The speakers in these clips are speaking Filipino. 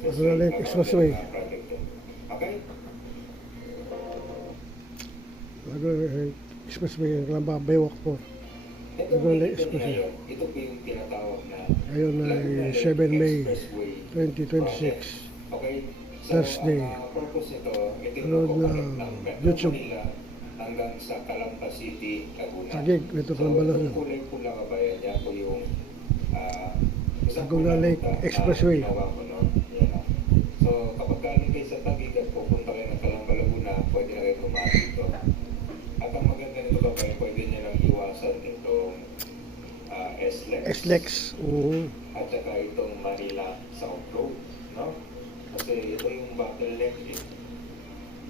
Laguna Lake Expressway. Okay? Laguna Lake Expressway, ang Kalamba Baywalk po. Laguna Lake Expressway. Ito po yung tinatawag na Ngayon ay 7 May 2026. Okay? Thursday. Purpose nito, ito Road yung ng Metro YouTube. Manila hanggang sa Calamba City, Laguna. Sagig, ito pang balon. Yung kulay pula kabayan, yan po yung Laguna Lake Expressway. So, kapag galing kayo sa Taguig at pupunta kayo ng Calamba, Laguna, pwede na kayo tumawag dito. At ang maganda nito kabayan, pwede nyo lang iwasan itong SLEX. SLEX. At saka itong Manila South Road. No? Kasi ito yung bottleneck eh.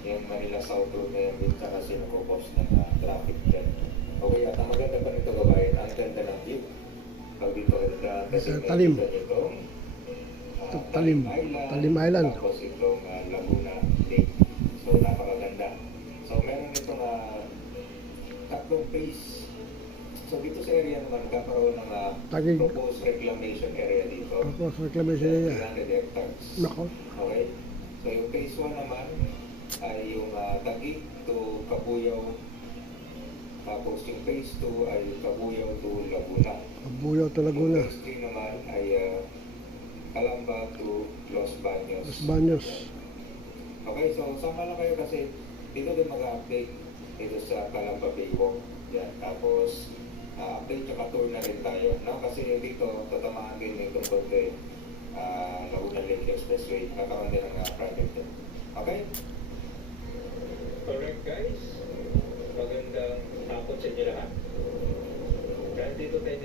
Yung Manila South Road na yan din sa kasi nagkukos ng traffic dyan. Okay, at ang maganda pa nito kabayan, ang ganda ng view. Pag dito kasi Talim. dito Talim Island. Tapos itong Laguna Lake. So napakaganda. So meron itong tatlong phase. So dito sa area naman nagkakaroon ng Taguig. proposed reclamation area dito. Tapos reclamation niya. 300 hectares. Nako. Okay? So yung phase 1 naman ay yung Taguig to Kabuyaw. Tapos yung phase 2 ay Kabuyaw to Laguna. Kabuyaw to Laguna. Yung phase 3 naman ay Calamba to Los Baños. Los Baños. Okay, so sama lang kayo kasi dito din mag-update dito sa Calamba Baywalk. Yan, tapos update tsaka tour na rin tayo. No? Kasi dito, tatamaan din itong konti Laguna Lake Expressway. Kakaroon din ng project din. Okay? Alright guys, magandang hapon sa inyo lahat. Dahil dito tayo